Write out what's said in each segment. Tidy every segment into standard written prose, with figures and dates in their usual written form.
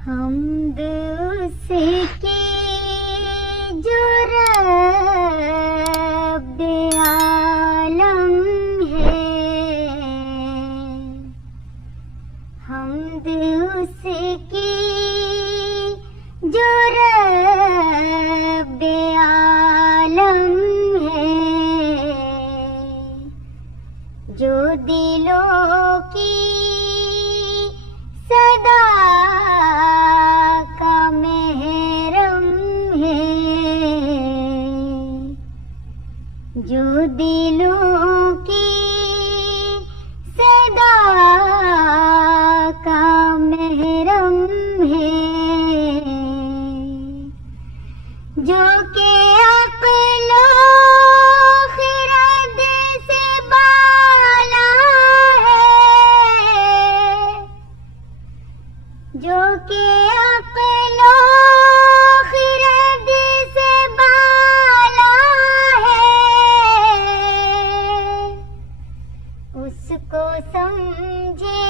हमद उसकी जो रब्बे आलम है, हमद उसकी जो रब्बे आलम है, जो दिलों की सदा का महरम है, जो दिलों की सदा का महरम है, जो के अक़्लो खिरद से बाला है, जो के अक़्लो खिरद से बाला है, उसको समझे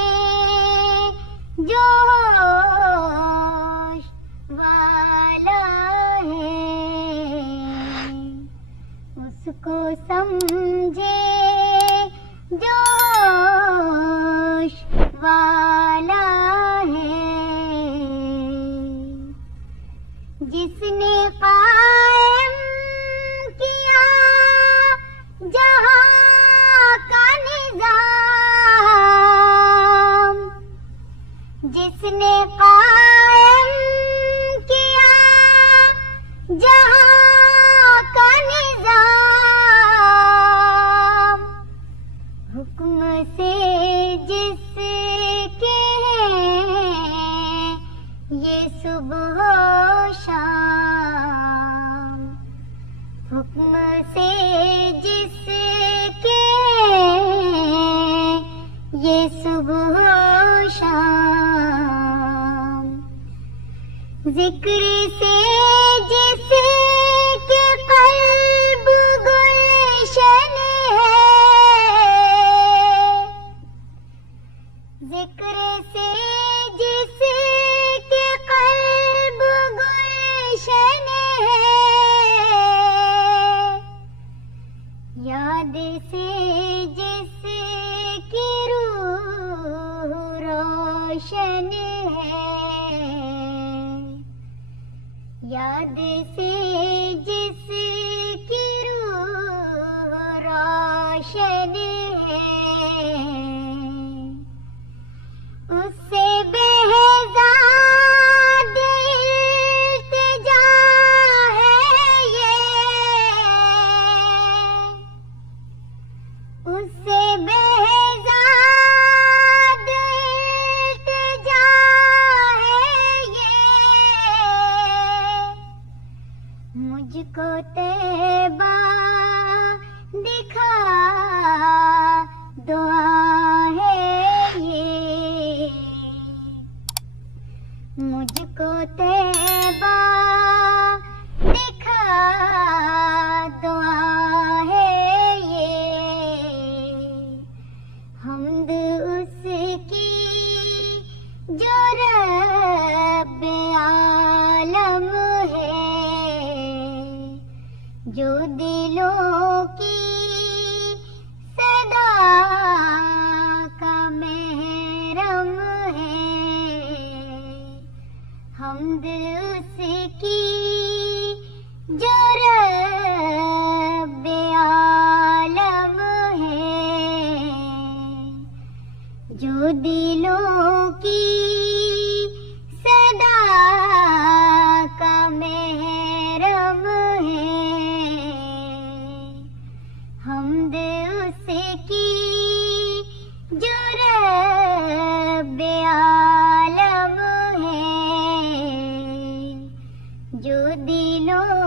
जो होश वाला है, उसको समझे जो होश वाला है, जिसने कायम किया जहां का निजाम, जिसने कायम किया जहां का निजाम, हुक्म से जिसके हैं ये सुबह शाम, हुक्म से जिसके ये सुबह शाम, जिक्र से जिसके क़ल्ब गुलशन है, जिक्र से जिसके क़ल्ब गुलशन है, याद से जिसकी रूह रोशन है, याद से जिसकी रूह रोशन है, उससे बेहज़ाद इल्तिजा है ये, उससे बेहज़ाद इल्तिजा है ये, मुझको तैबा दिखा दुआ है ये, मुझको तैबा दिखा दुआ है ये, हमद उसकी जो रब्बे आलम है, जो दिलों की सदा का महरम है, हमद उसकी जो रब्बे आलम है, जो दिलों की सदा का महरम है, हमद उसकी जो रब्बे आलम है, जो दिलों